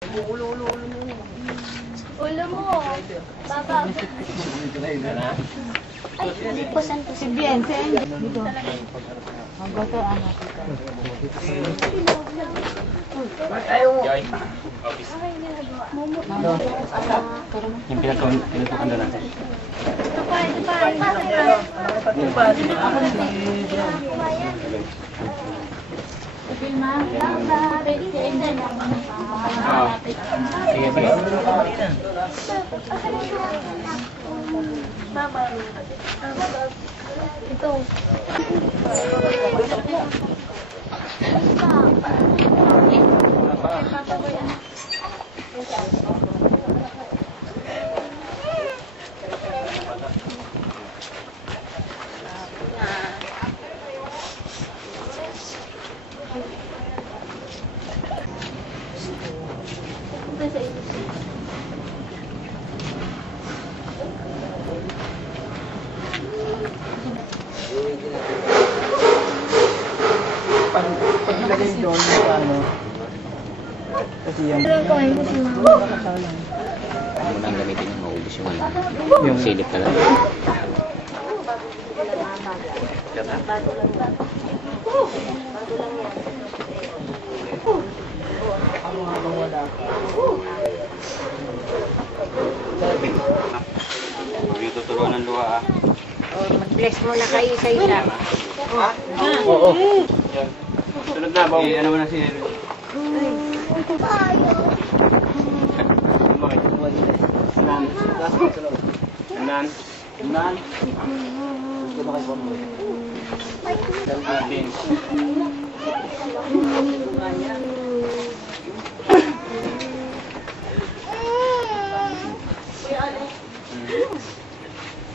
Ulo mo. Baba. Ay, pusan po si Biente. Dito. Maggoto ano. Joy. Office. Yung pinatukan na natin. Ito pa. Ito. Paglagay doon sa ano. Kasi yan. Ano nang gamitin yung maubos yung ano. Yung silip talaga. Yung tuturuan ng luha ah. Mag-bless muna kayo sa isa. Oo. Sunod na, Bong. Ano mo na si... Nan.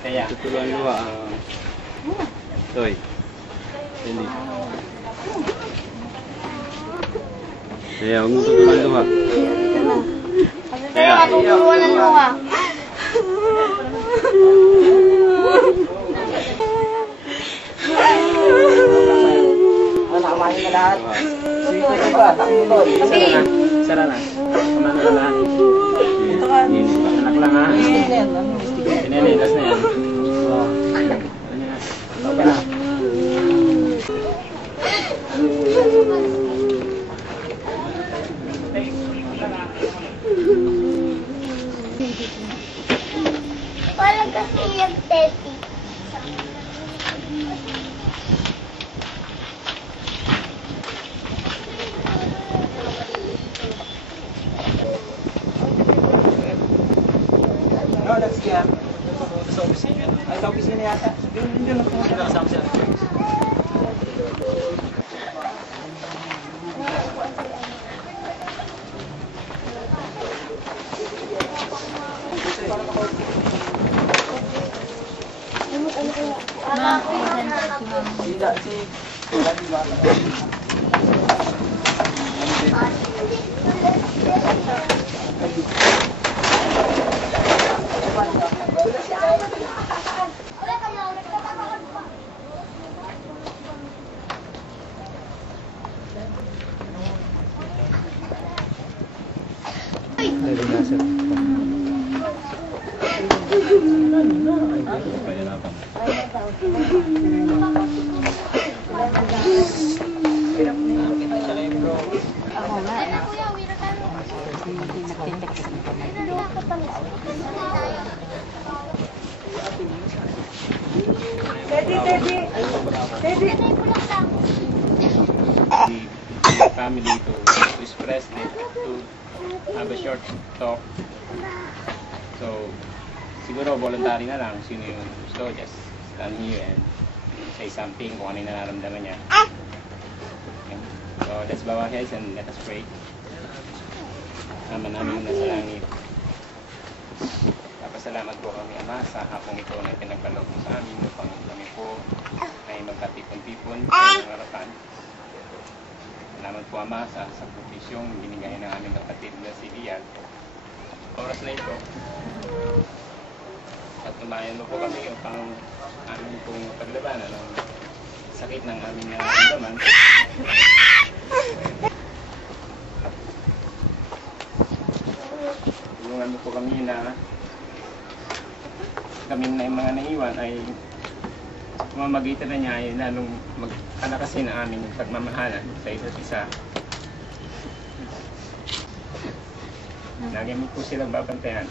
Kaya tuturuan mo Toy. Hindi. Kaya huwag mo tuturuan luha. Kaya tuturuan ng luha. Nakamahin na lahat. Sige ba? Sara na. Kumano na lahat. Ito ka. Anak lang ha. Pinilinas na yan. Okay na. Walang kasi yung teti. No, that's yeah. Sa opisina. Ay, sa opisina yata. Hindi na po. Hindi nakasama siya. The family to express it, to have a short talk. So, siguro voluntary na lang, sino yung gusto, just stand here and say something kung ano yung nararamdaman niya. Okay. So, let's bow our heads and let us pray. Ama namin nasa langit. Papasalamat po kami, Ama, sa hapong ito na pinagkaloob mo sa amin upang kami po ay magkatipon-tipon sa inyong harapan. Salamat po, Ama, sa sakripisyong binigay ng aming kapatid na si Lian. Oras na ito. At tumayan mo po kami upang aming pong paglabanan ng sakit ng aming nararamdaman. tulungan mo po kami na kami na yung mga naiwan ay mamagitan na niya ay lalong magkalakasin ang aming pagmamahalan sa isa't isa. Lagi mo po silang babantayan.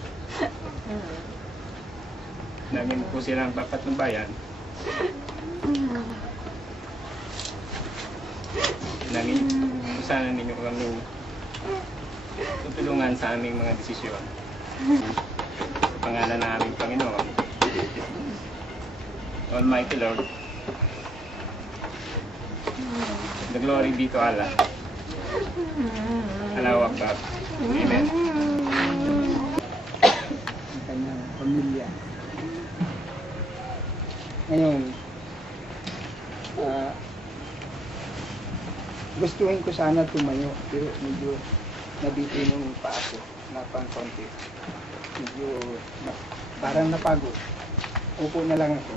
Lagi mo po silang papatnubayan. Lagi po sana ninyo kami tutulungan sa aming mga desisyon. Sa pangalan ng aming Panginoon, Almighty Lord, the glory be to Allah. Allahu Akbar. Amen. Ang kanyang pamilya. Ngayon, gustuhin ko sana tumayo, pero medyo nabitin yung paa ko, napang konti. Medyo parang napagod. Upo na lang ako.